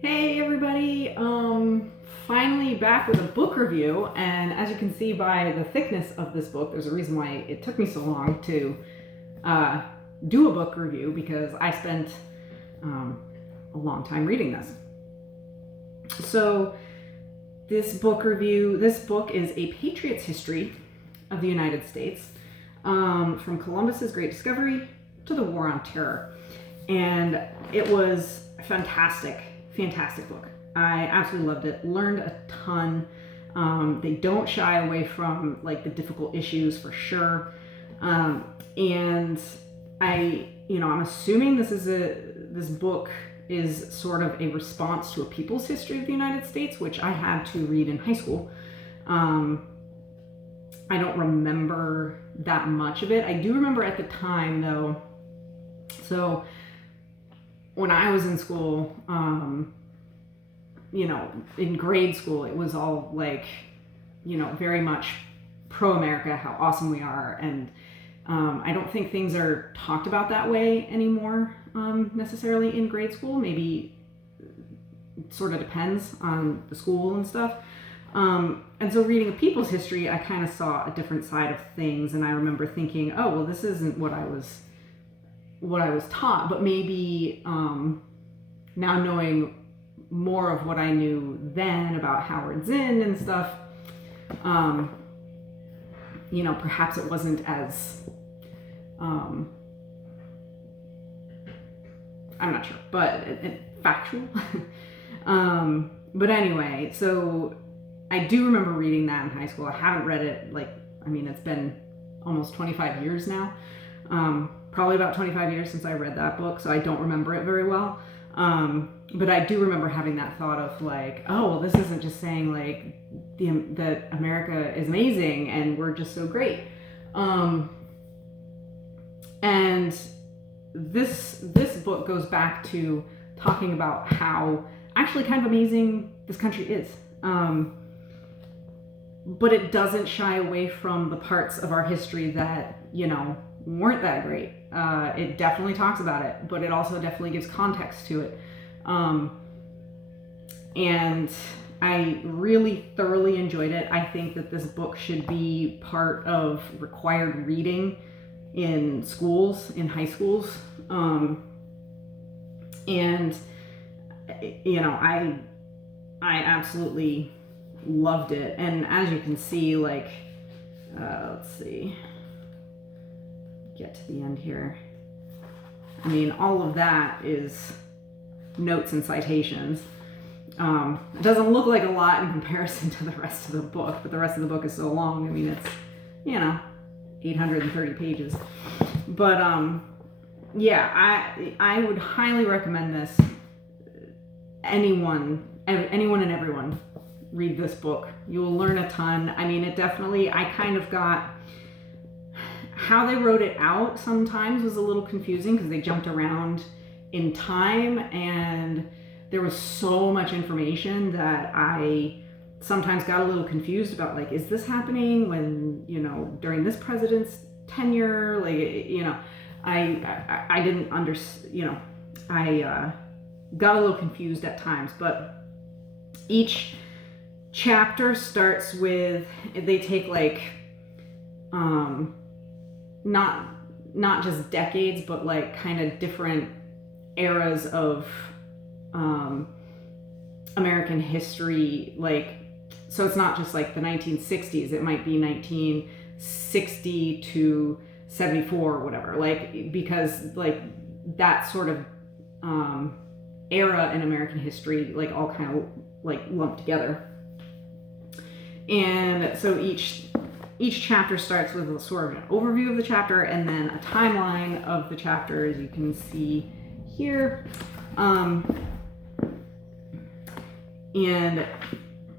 Hey everybody, finally back with a book review, and as you can see by the thickness of this book, there's a reason why it took me so long to do a book review, because I spent a long time reading this. So this book is a Patriot's history of the United States, from Columbus's Great Discovery to the War on Terror, and it was a fantastic book. I absolutely loved it. Learned a ton. They don't shy away from like the difficult issues for sure. And I'm assuming this book is sort of a response to a people's history of the United States, which I had to read in high school. I don't remember that much of it. I do remember at the time though. So when I was in school, in grade school, it was all like, very much pro-America, how awesome we are. And I don't think things are talked about that way anymore, necessarily in grade school. Maybe it sort of depends on the school and stuff. And so reading a people's history, I kind of saw a different side of things. And I remember thinking, oh, well, this isn't what I was taught, but maybe now knowing more of what I knew then about Howard Zinn and stuff, perhaps it wasn't as, I'm not sure, but factual. But anyway, so I do remember reading that in high school. I haven't read it, it's been almost 25 years now. Probably about 25 years since I read that book, so I don't remember it very well. But I do remember having that thought of like, oh, well, this isn't just saying like that America is amazing and we're just so great. And this book goes back to talking about how actually kind of amazing this country is. But it doesn't shy away from the parts of our history that, weren't that great. It definitely talks about it, but it also definitely gives context to it. And I really thoroughly enjoyed it. I think that this book should be part of required reading in schools, in high schools. And I absolutely loved it. And as you can see, let's see, get to the end here. All of that is notes and citations. It doesn't look like a lot in comparison to the rest of the book, but the rest of the book is so long. It's 830 pages. But I would highly recommend this. Anyone and everyone read this book. You will learn a ton. I kind of got how they wrote it out sometimes was a little confusing because they jumped around in time and there was so much information that I sometimes got a little confused about, like, is this happening when, during this president's tenure? I didn't understand, I got a little confused at times, but each chapter starts with, they take not just decades, but kind of different eras of American history. So it's not just the 1960s, it might be 1960 to 74 or whatever, because that sort of era in American history all kind of lumped together. And so each chapter starts with a sort of an overview of the chapter and then a timeline of the chapter, as you can see here. And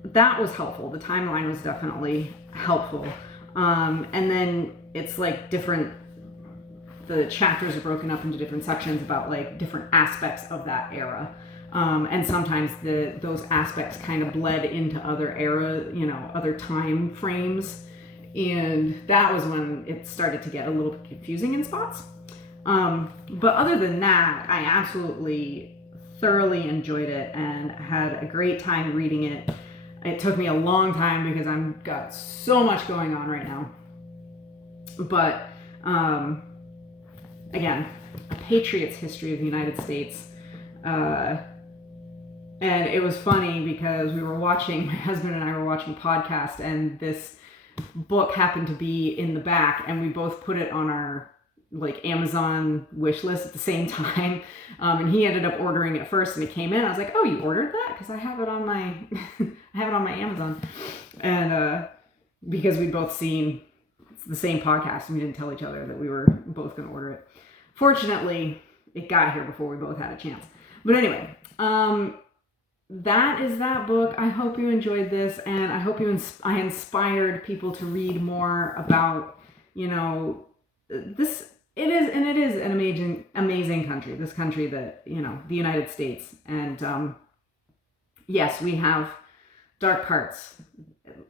that was helpful. The timeline was definitely helpful. And then it's the chapters are broken up into different sections about different aspects of that era. And sometimes those aspects kind of bled into other other time frames. And that was when it started to get a little confusing in spots. But other than that, I absolutely thoroughly enjoyed it and had a great time reading it. It took me a long time because I've got so much going on right now. But again, A Patriot's History of the United States. And it was funny because my husband and I were watching a podcast, and this book happened to be in the back, and we both put it on our like Amazon wish list at the same time. And he ended up ordering it first, and it came in. I was like, "Oh, you ordered that?" Because I have it on my Amazon. And because we'd both seen the same podcast, and we didn't tell each other that we were both going to order it. Fortunately, it got here before we both had a chance. But anyway, that is that book. I hope you enjoyed this, and I hope I inspired people to read more about, this. It is an amazing country. This country that, the United States. And yes, we have dark parts.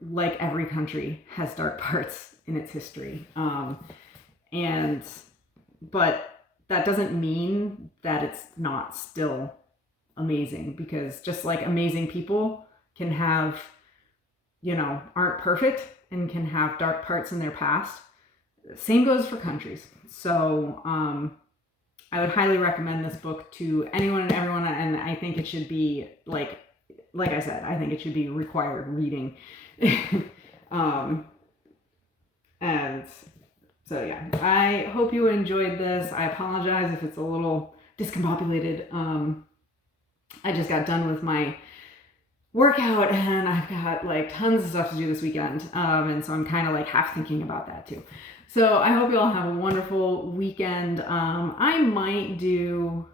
Like every country has dark parts in its history. But that doesn't mean that it's not still amazing, because just like amazing people can have, aren't perfect and can have dark parts in their past, same goes for countries. So I would highly recommend this book to anyone and everyone, and I think it should be like I said, I think it should be required reading. And so yeah, I hope you enjoyed this. I apologize if it's a little discombobulated. I just got done with my workout, and I've got like tons of stuff to do this weekend. And so I'm kind of like half thinking about that too. So I hope you all have a wonderful weekend. I might do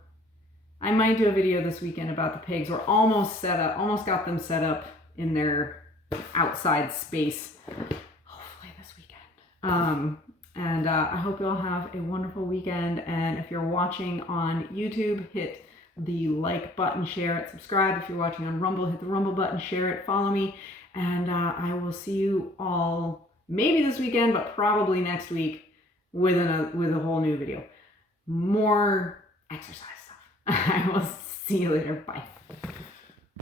a video this weekend about the pigs. We're almost got them set up in their outside space, hopefully this weekend. And I hope you all have a wonderful weekend. And if you're watching on YouTube, hit the like button, share it, subscribe. If you're watching on Rumble, hit the Rumble button, share it, follow me. And I will see you all maybe this weekend, but probably next week with a whole new video. More exercise stuff. I will see you later. Bye.